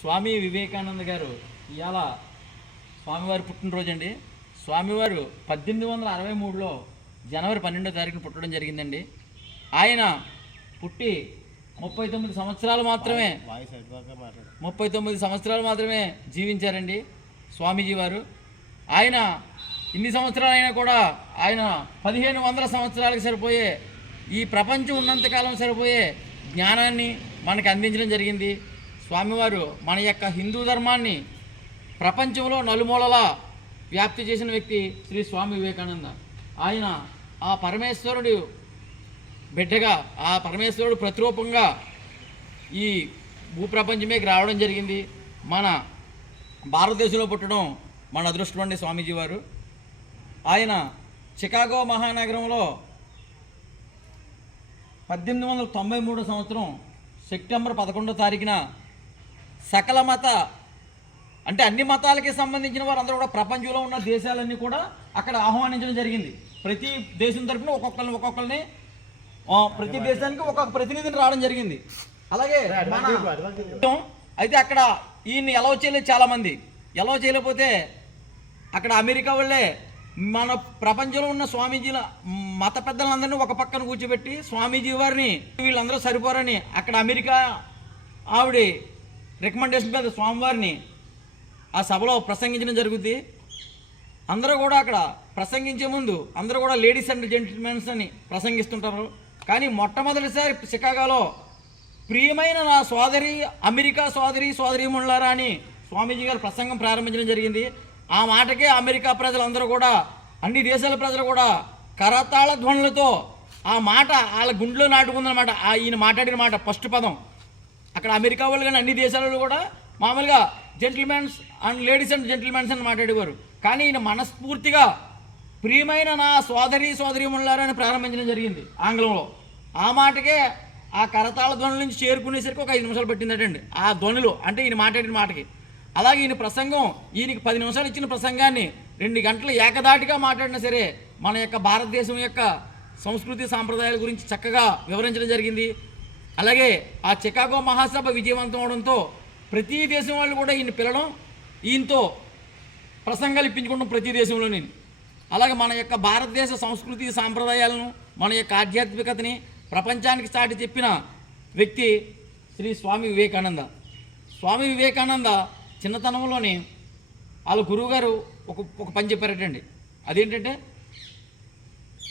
స్వామి వివేకానంద గారు ఇవాళ స్వామివారి పుట్టినరోజు అండి. స్వామివారు 1863లో జనవరి 12వ తారీఖున పుట్టడం జరిగిందండి. ఆయన పుట్టి 39 సంవత్సరాలు మాత్రమే జీవించారండి స్వామీజీ వారు. ఆయన ఇన్ని సంవత్సరాలైనా కూడా ఆయన 1500 సంవత్సరాలకు సరిపోయే ఈ ప్రపంచం ఉన్నంతకాలం సరిపోయే జ్ఞానాన్ని మనకు అందించడం జరిగింది. స్వామివారు మన యొక్క హిందూ ధర్మాన్ని ప్రపంచంలో నలుమూలలా వ్యాప్తి చేసిన వ్యక్తి శ్రీ స్వామి వివేకానంద. ఆయన ఆ పరమేశ్వరుడు బిడ్డగా, ఆ పరమేశ్వరుడు ప్రతిరూపంగా ఈ భూప్రపంచమేకి రావడం జరిగింది. మన భారతదేశంలో పుట్టడం మన అదృష్టం అండి స్వామీజీ వారు. ఆయన చికాగో మహానగరంలో 1893 సంవత్సరం సెప్టెంబర్ 11వ తారీఖున సకల మత అంటే అన్ని మతాలకి సంబంధించిన వారందరూ కూడా ప్రపంచంలో ఉన్న దేశాలన్నీ కూడా అక్కడ ఆహ్వానించడం జరిగింది. ప్రతి దేశం తరఫున ఒక్కొక్కరిని ప్రతి దేశానికి ఒక్కొక్క ప్రతినిధిని రావడం జరిగింది. అలాగే అయితే అక్కడ ఈయన్ని ఎలా చేయలేదు, చాలామంది ఎలా చేయలేకపోతే అక్కడ అమెరికా వాళ్ళే మన ప్రపంచంలో ఉన్న స్వామీజీల మత పెద్దలందరినీ ఒక పక్కన కూర్చోబెట్టి స్వామీజీ వారిని వీళ్ళందరూ సరిపోరని అక్కడ అమెరికా ఆవిడ రికమెండేషన్ మీద స్వామివారిని ఆ సభలో ప్రసంగించడం జరుగుతుంది. అందరూ కూడా అక్కడ ప్రసంగించే ముందు అందరూ కూడా లేడీస్ అండ్ జెంటిల్మెన్స్ అని ప్రసంగిస్తుంటారు. కానీ మొట్టమొదటిసారి చికాగోలో ప్రియమైన నా సోదరి అమెరికా సోదరీమణులారా అని స్వామీజీ గారు ప్రసంగం ప్రారంభించడం జరిగింది. ఆ మాటకే అమెరికా ప్రజలందరూ కూడా, అన్ని దేశాల ప్రజలు కూడా కరతాళ ధ్వనులతో ఆ మాట వాళ్ళ గుండెలో నాటుకుందనమాట. ఈయన మాట్లాడిన మాట ఫస్ట్ పదం. అక్కడ అమెరికా వాళ్ళు కానీ అన్ని దేశాలలో కూడా మామూలుగా gentlemen's and ladies and gentlemen's అని మాట్లాడేవారు. కానీ ఈయన మనస్ఫూర్తిగా ప్రియమైన నా సోదరీమణులారా అని ప్రారంభించడం జరిగింది ఆంగ్లంలో. ఆ మాటకే ఆ కరతాళ ధ్వనుల నుంచి చేరుకునేసరికి ఒక 5 నిమిషాలు పట్టిందటండి ఆ ధ్వనులు, అంటే ఈయన మాట్లాడిన మాటకి. అలాగే ఈయన ప్రసంగం, ఈయనకి 10 నిమిషాలు ఇచ్చిన ప్రసంగాన్ని 2 గంటలు ఏకదాటిగా మాట్లాడినా సరే మన యొక్క భారతదేశం యొక్క సంస్కృతి సాంప్రదాయాల గురించి చక్కగా వివరించడం జరిగింది. అలాగే ఆ చికాగో మహాసభ విజయవంతం అవడంతో ప్రతి దేశం వాళ్ళు కూడా ఈయన పిలవడం, ఈయనతో ప్రసంగాలు ఇప్పించుకోవడం ప్రతి దేశంలోని. అలాగే మన యొక్క భారతదేశ సంస్కృతి సాంప్రదాయాలను, మన యొక్క ఆధ్యాత్మికతని ప్రపంచానికి చాటి చెప్పిన వ్యక్తి శ్రీ స్వామి వివేకానంద. స్వామి వివేకానంద చిన్నతనంలోని వాళ్ళ గురువుగారు ఒక పని చెప్పారటండి. అదేంటంటే,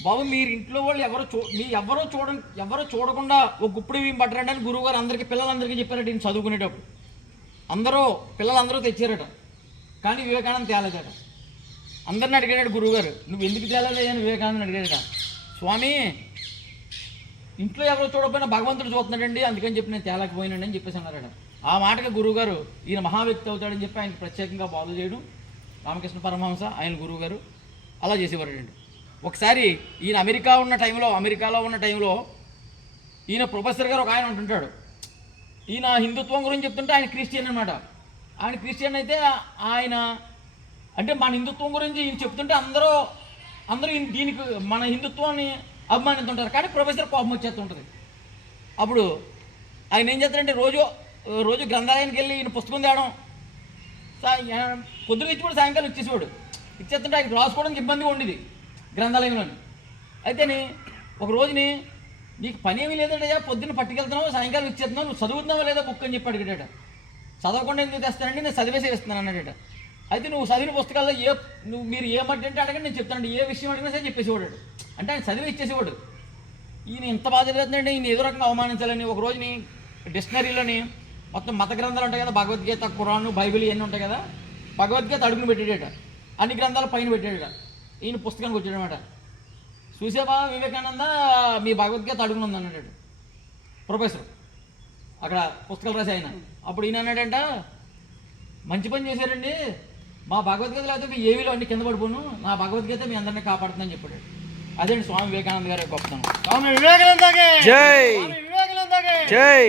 బాబు మీరు ఇంట్లో వాళ్ళు ఎవరో చూడకుండా ఒక గుప్పుడు బియ్యం పట్టరండి అని గురువుగారు పిల్లలందరికీ చెప్పారట. ఈయన చదువుకునేటప్పుడు పిల్లలందరూ తెచ్చారట. కానీ వివేకానంద తేలేదట. అందరిని అడిగాడు గురువుగారు, నువ్వు ఎందుకు తేలేదయ్యా అని వివేకానందని అడిగాడట. స్వామి, ఇంట్లో ఎవరో చూడకపోయినా భగవంతుడు చూస్తున్నాడండి, అందుకని చెప్పి నేను తేలేకపోయినాడు అని చెప్పేసి అన్నారట. ఆ మాటకి గురువుగారు ఈయన మహావ్యక్తి అవుతాడని చెప్పి ఆయన ప్రత్యేకంగా బాగు చేయడం, రామకృష్ణ పరమహంస ఆయన గురువుగారు అలా చేసేవారండి. ఒకసారి ఈయన అమెరికాలో ఉన్న టైంలో ఈయన ప్రొఫెసర్ గారు ఒక ఆయన ఉంటుంటాడు. ఈయన హిందుత్వం గురించి చెప్తుంటే ఆయన క్రిస్టియన్ అనమాట. ఆయన క్రిస్టియన్ అయితే ఆయన అంటే మన హిందుత్వం గురించి ఈయన చెప్తుంటే అందరూ దీనికి మన హిందుత్వాన్ని అభిమానిస్తుంటారు. కానీ ప్రొఫెసర్ కోపం వచ్చేస్తుంటుంది. అప్పుడు ఆయన ఏం చేస్తారంటే రోజు గ్రంథాలయానికి వెళ్ళి ఈయన పుస్తకం తేవడం, పొద్దున ఇచ్చిపోయి సాయంకాలం ఇచ్చేస్తుంటే ఆయనకి రాసుకోవడానికి ఇబ్బందిగా ఉండేది గ్రంథాలయంలోని. అయితేని ఒక రోజుని, నీకు పని ఏమీ లేదంటే పొద్దున్న పట్టుకెళ్తున్నావు, సాయంకాలం ఇచ్చేస్తున్నావు, నువ్వు చదువుతున్నావా లేదా బుక్ అని చెప్పి అడిగాడట. చదవకుండా ఎందుకు తెస్తానండి, నేను చదివేసి ఇస్తున్నాను అన్నాడట. అయితే నువ్వు చదివిన పుస్తకాల్లో మీరు ఏమంటే అడగండి, నేను చెప్తానండి, ఏ విషయం అడిగినా సరే చెప్పేసేవాడు. అంటే ఆయన చదివి ఇచ్చేసేవాడు. ఈయన ఇంత బాధ జరుగుతుందంటే ఈయన ఏదో రకంగా అవమానించాలని ఒక రోజుని డిక్షనరీలోని మొత్తం మత గ్రంథాలు ఉంటాయి కదా, భగవద్గీత, ఖురాను, బైబిల్ ఇవన్నీ ఉంటాయి కదా, భగవద్గీత అడుగును పెట్టాడట, అన్ని గ్రంథాలు పైన పెట్టాడట. ఈయన పుస్తకానికి వచ్చాడనమాట. చూసేవా వివేకానంద, మీ భగవద్గీత అడుగునుంది అన్నాడు ప్రొఫెసర్, అక్కడ పుస్తకాలు రాసి ఆయన. అప్పుడు ఈయన అన్నాడంట, మంచి పని చేశారండి, మా భగవద్గీత లేకపోతే మీ ఏవీలో అన్ని కింద పడిపోను, నా భగవద్గీత మీ అందరినీ కాపాడుతుందని చెప్పాడు. అదేంటి స్వామి వివేకానంద గారి గొప్పతనం. స్వామి వివేకానందకి జై.